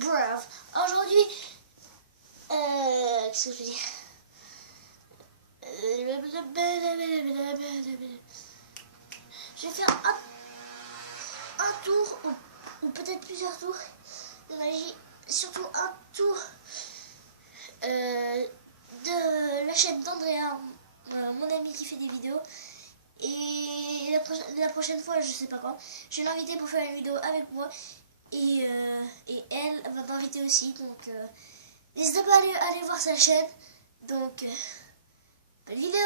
Bref, aujourd'hui, qu'est-ce que je veux dire? Je vais faire un tour, ou peut-être plusieurs tours de magie, surtout un tour de la chaîne d'Andrea, mon ami qui fait des vidéos. Et la prochaine fois, je sais pas quand, je vais l'inviter pour faire une vidéo avec moi. Et elle va m'inviter aussi. Donc, n'hésitez pas à aller voir sa chaîne. Donc, bonne vidéo!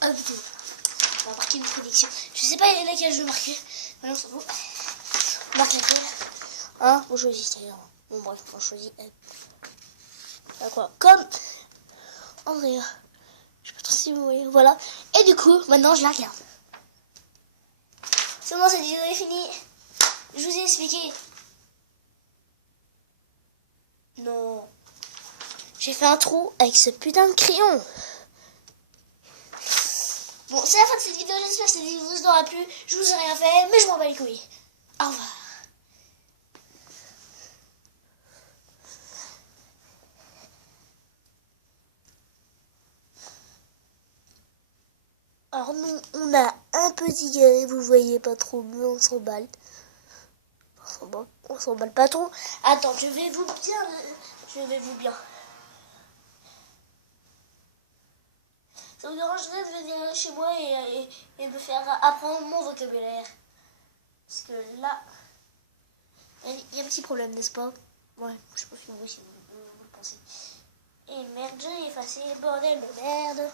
Ah oui, on va marquer une prédiction. Je sais pas laquelle je vais marquer. Mais on s'en fout. On marque laquelle. Hein? On choisit, c'est-à-dire. Bon, bref, on choisit elle. Quoi? Comme Andrea. Je sais pas trop si vous voyez. Voilà. Et du coup, maintenant, je la regarde. C'est bon, cette vidéo est finie. Je vous ai expliqué. Non. J'ai fait un trou avec ce putain de crayon. Bon, c'est la fin de cette vidéo. J'espère que cette vidéo vous aura plu. Je vous ai rien fait, mais je m'en bats les couilles. Au revoir. Alors nous, on a un petit carré, vous voyez pas trop, mais on s'emballe. On s'emballe pas trop. Attends, je vais vous bien. Ça vous dérangerait de venir chez moi et me faire apprendre mon vocabulaire? Parce que là, il y a un petit problème, n'est-ce pas? Ouais, je pense que vous aussi, vous le pensez. Et merde, j'ai effacé, bordel de merde.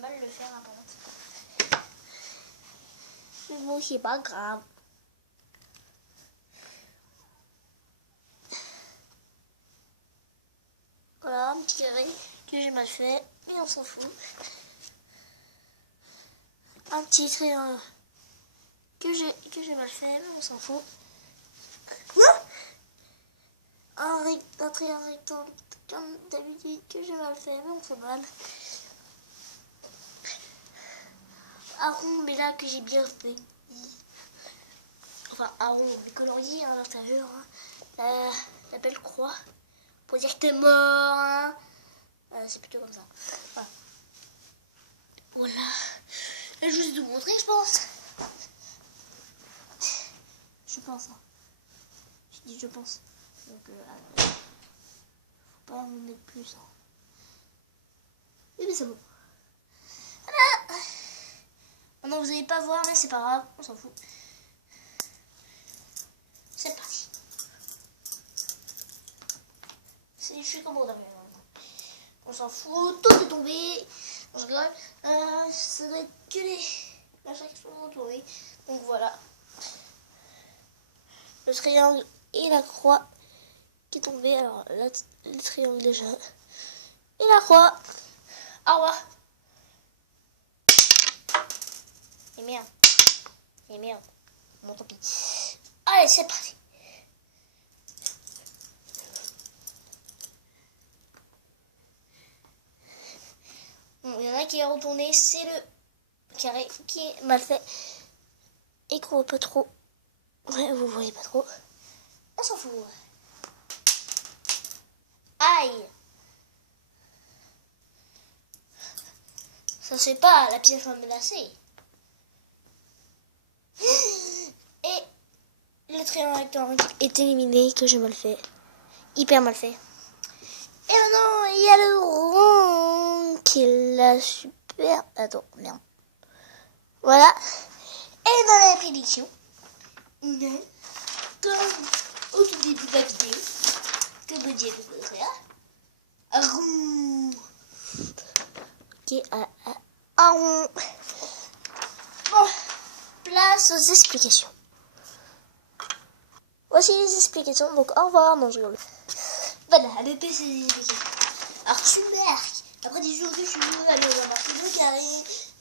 Mal le faire apparemment. Mais bon, c'est pas grave. Voilà, un petit carré que j'ai mal fait, mais on s'en fout. Un petit triangle que j'ai mal fait, mais on s'en fout. Un triangle rectangle comme d'habitude que j'ai mal fait, mais on s'en balle. Un rond, mais là que j'ai bien fait. Enfin, un rond, mais colorié à l'intérieur. Hein. La belle croix. Pour dire que t'es mort. Hein. C'est plutôt comme ça. Voilà. Là, je vais vous montrer, je pense. Je pense. Hein. Je dis je pense. Donc, faut pas en mettre plus. Hein. Oui, mais c'est bon. Voilà. Maintenant, vous n'allez pas voir, mais c'est pas grave. On s'en fout. C'est parti. Je suis comme on avait. On s'en fout. Tout est tombé. Je rigole. Ça doit être que les machins qui sont tombés. Donc voilà. Le triangle et la croix qui est tombée. Alors là, le triangle déjà. Et la croix. Au revoir. Et merde. Et merde. Bon, tant pis. Allez, c'est parti. Bon, il y en a qui est retourné. C'est le carré qui est mal fait. Et qu'on voit pas trop. Ouais, vous voyez pas trop. On s'en fout. Aïe. Ça c'est pas la pièce menacée. Et le triangle rectangle est éliminé, que j'ai mal fait. Hyper mal fait. Et maintenant, il y a le rond qui est là, super. Attends, merde. Voilà. Et dans la prédiction, on a, comme au tout début de la vidéo, que me dit le contraire, un rond. Ok, un rond. Bon, place aux explications. Voici les explications, donc au revoir, non je rigole. Voilà, le P c'est les explications. Alors tu marques, après 10 jours que tu veux, allez on va marquer le carré,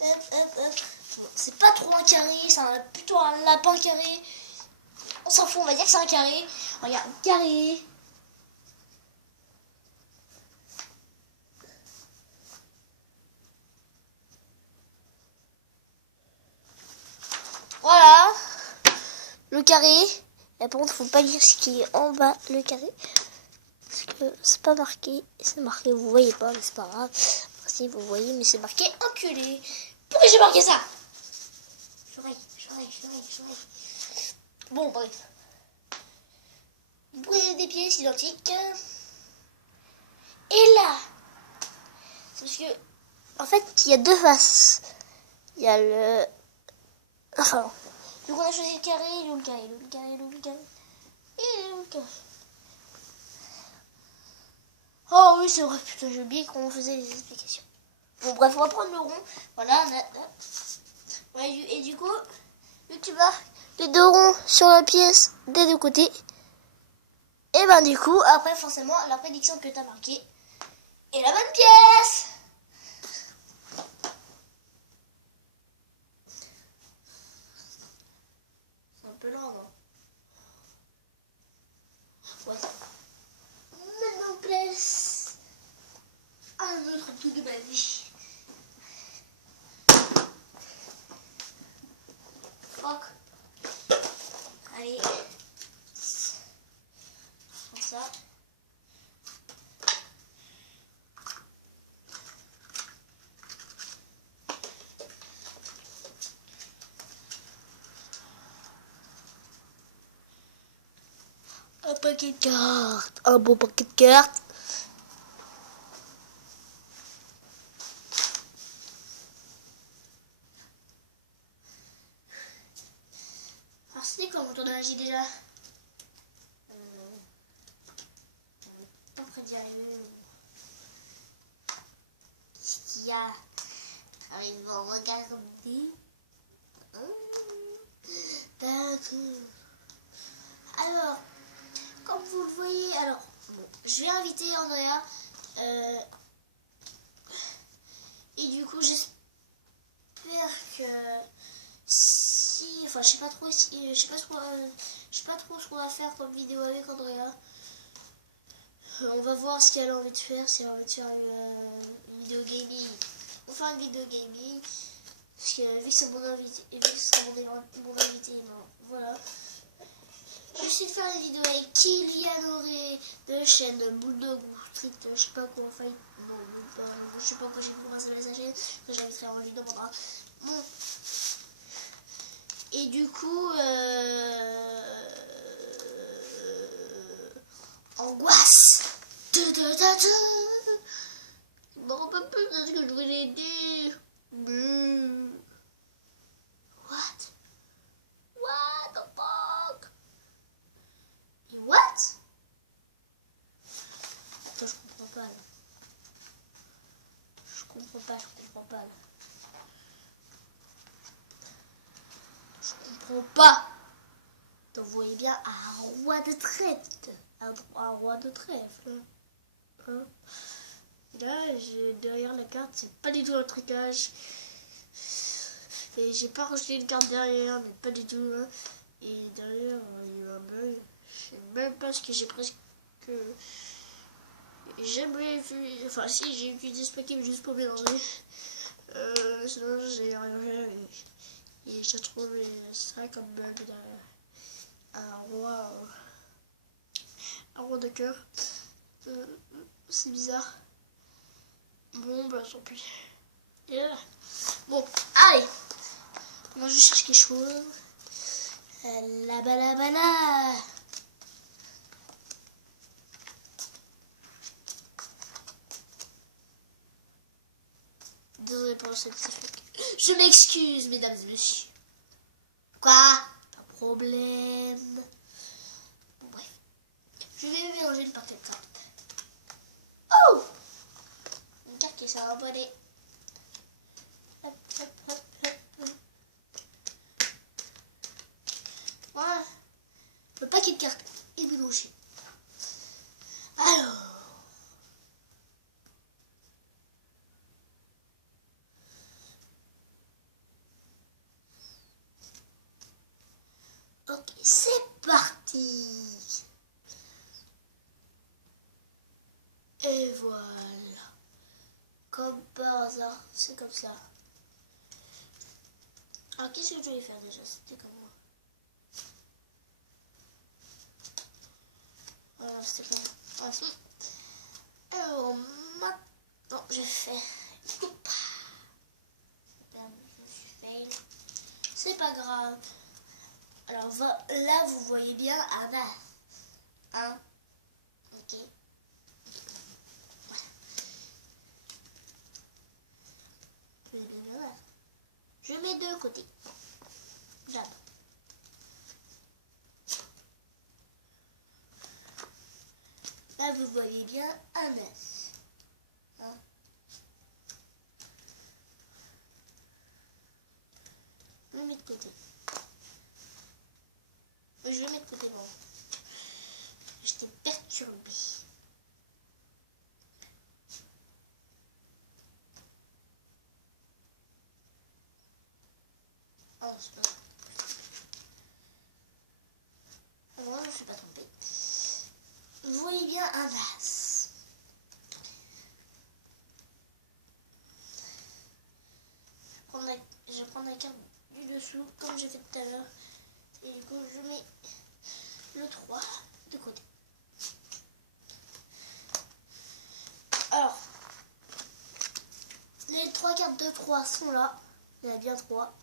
hop. Bon, c'est pas trop un carré, c'est plutôt un lapin carré. On s'en fout, on va dire que c'est un carré. Regarde, carré. Voilà. Le carré. Et par contre, faut pas lire ce qui est en bas, le carré. Parce que c'est pas marqué. C'est marqué, vous voyez pas, mais c'est pas grave. Enfin, si vous voyez, mais c'est marqué enculé. Pourquoi j'ai marqué ça? J'aurais. Bon, bref. Vous prenez des pièces identiques. Et là, c'est parce que, en fait, il y a deux faces. Il y a le... Enfin, donc on a choisi le carré, le carré. Et le carré. Oh oui, c'est vrai, putain, j'ai oublié qu'on faisait les explications. Bon, bref, on va prendre le rond. Voilà, ouais, et du coup, vu que tu marques les deux ronds sur la pièce des deux côtés, et ben du coup, après, forcément, la prédiction que tu as marquée est la bonne pièce. C'est un peu lent, non? Ouais. Maintenant, place à un autre truc de ma vie. Fuck. Allez. Comme ça. Un paquet de cartes. Un beau paquet de cartes. Alors c'était quoi mon tour de magie déjà? Pas près d'y arriver. Qu'est-ce qu'il y a? Ils vont regarder. D'accord. Alors, comme vous le voyez, alors, bon, je vais inviter Andrea. Et du coup, j'espère que si, enfin, je sais pas trop si, je sais pas trop ce qu'on va faire comme vidéo avec Andrea. On va voir ce qu'elle a envie de faire. Si elle a envie de faire une vidéo gaming, on va faire une vidéo gaming. Parce que vu que c'est mon invité, et vu que c'est mon invité, non, voilà. Je vais essayer de faire des vidéos avec Kylian Auré de la chaîne Bulldog ou Street, je sais pas quoi, enfin, bon, je sais pas quoi j'ai pour s'appeler sa chaîne, que j'inviterai en lui demandera. Bon. Et du coup, angoisse. Je me rends pas plus de ce que je voulais dire. What? What the fuck? What? Attends, je comprends pas là. Je comprends pas là. Je comprends pas. Donc vous voyez bien un roi de trèfle. Un roi de trèfle. Hein? Là, derrière la carte, c'est pas du tout un trucage. Et j'ai pas rejeté une carte derrière, mais pas du tout. Hein. Et derrière, il y a eu un bug. Je sais même pas ce que j'ai presque... Jamais vu... Enfin, si, j'ai utilisé ce paquet juste pour mélanger. Sinon, j'ai rien fait. Et j'ai trouvé ça comme bug derrière. Un roi de cœur. C'est bizarre. Bon, bah tant pis. Yeah. Bon, allez. Moi, je cherche quelque chose. La. Désolé pour cette petite. Je m'excuse, mesdames et messieurs. Quoi? Pas de problème. Bon, bref. Je vais mélanger une partie de carte. Oh! Une carte qui s'est abonnée. Hop. Voilà. Le paquet de cartes est mélangé. Alors. Ok, c'est parti. Et voilà. Comme par hasard, c'est comme ça. Alors qu'est-ce que je vais faire déjà? C'était comme moi. Voilà, c'était comme moi. Alors maintenant, je fais coupe. Je suis fail. C'est pas grave. Alors là, vous voyez bien un as. Hein? Ok. Je mets de côté. J'attends. Là, vous voyez bien un as. Hein? Je le mets de côté. Je le mets de côté, non. J'étais perturbée. Oh, c'est pas grave. Moi, je ne suis pas trompée. Vous voyez bien un as. Je prends la carte du dessous, comme j'ai fait tout à l'heure. Et du coup, je mets le 3 de côté. Alors, les 3 cartes de 3 sont là. Il y en a bien 3.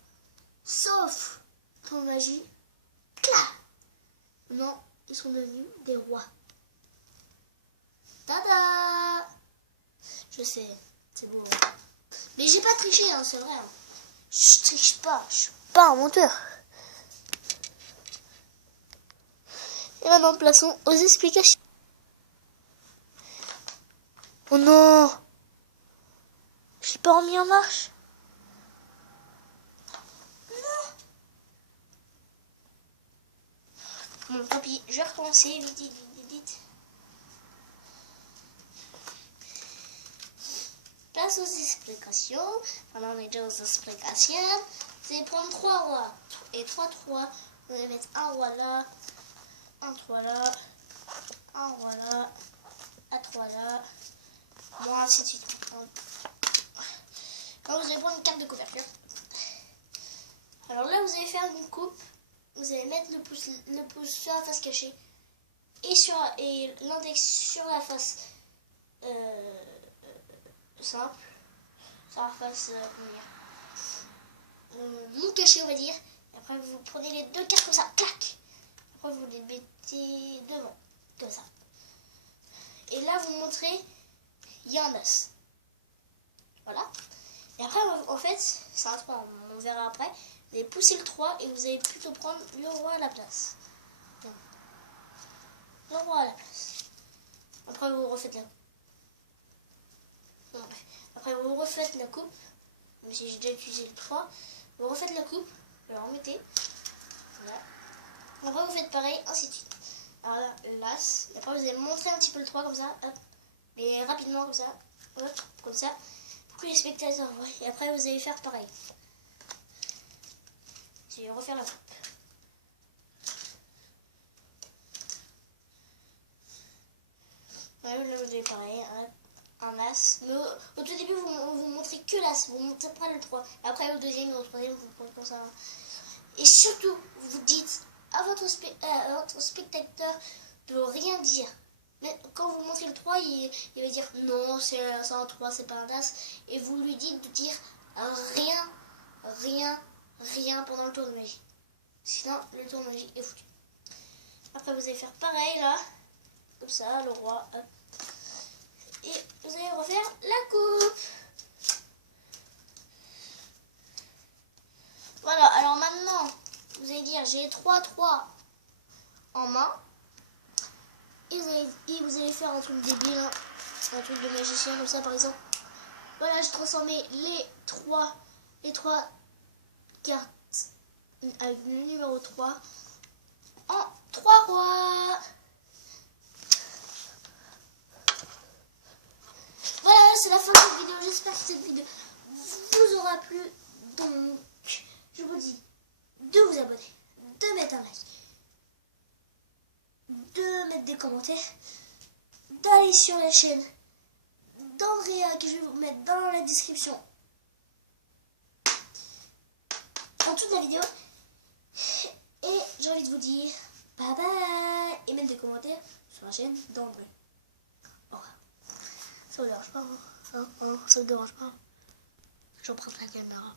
Sauf pour magie. Clac! Non, ils sont devenus des rois. Tada! Je sais, c'est beau. Hein. Mais j'ai pas triché, hein, c'est vrai. Hein. Je triche pas, je suis pas un menteur. Et maintenant, plaçons aux explications. Oh non! Je suis pas remis en marche. Non. Bon, tant pis, je vais recommencer. Vite. Place aux explications. Pendant on est déjà aux explications. C'est prendre 3 rois. Et 3. Vous allez mettre un roi là. Un 3 là. Un roi là. Un 3 là. Bon, ainsi de suite. Alors, vous allez prendre une carte de couverture. Alors là, vous allez faire une coupe. Vous allez mettre le pouce sur la face cachée. Et l'index sur la face simple. Sur la face, non cachée, on va dire. Et après, vous prenez les 2 cartes comme ça. Clac! Après, vous les mettez devant. Comme ça. Et là, vous montrez, il y a un as. Voilà. Et après, en fait, c'est un 3, on verra après. Vous allez pousser le 3 et vous allez plutôt prendre le roi à la place. Donc, le roi à la place. Après, vous refaites la coupe. Non, après, vous refaites la coupe. Même si j'ai déjà utilisé le 3. Vous refaites la coupe. Vous la remettez. Voilà. Après, vous faites pareil, ainsi de suite. Alors là, l'as. Et après, vous allez montrer un petit peu le 3 comme ça. Hop. Mais rapidement, comme ça. Hop. Comme ça. Pour que les spectateurs voient. Et après, vous allez faire pareil. Je vais refaire la coupe. Ouais, là, vous avez pareil. Un as. Mais au tout début, vous montrez que l'as. Vous montrez pas le 3. Et après, au deuxième et au troisième, vous prenez comme ça. Et surtout, vous dites à votre spectateur de rien dire. Mais quand vous montrez le 3, il va dire non, c'est un 3, c'est pas un as. Et vous lui dites de dire rien pendant le tour de magie. Sinon, le tour de magie est foutu. Après, vous allez faire pareil là. Comme ça, le roi. Hop. Et vous allez refaire la coupe. Voilà, alors maintenant, vous allez dire j'ai 3 en main. Et vous allez faire un truc débile, hein. Un truc de magicien comme ça par exemple. Voilà, j'ai transformé les trois cartes avec le numéro 3 en 3 rois. Voilà, c'est la fin de cette vidéo. J'espère que cette vidéo vous aura plu. Donc, je vous dis de vous abonner, de mettre un like, de mettre des commentaires, d'aller sur la chaîne d'Andrea que je vais vous mettre dans la description. dans toute la vidéo. Et j'ai envie de vous dire bye bye. Et mettre des commentaires sur la chaîne d'André. Voilà. Ça vous dérange pas, hein? Ça vous dérange pas? Je prends la caméra.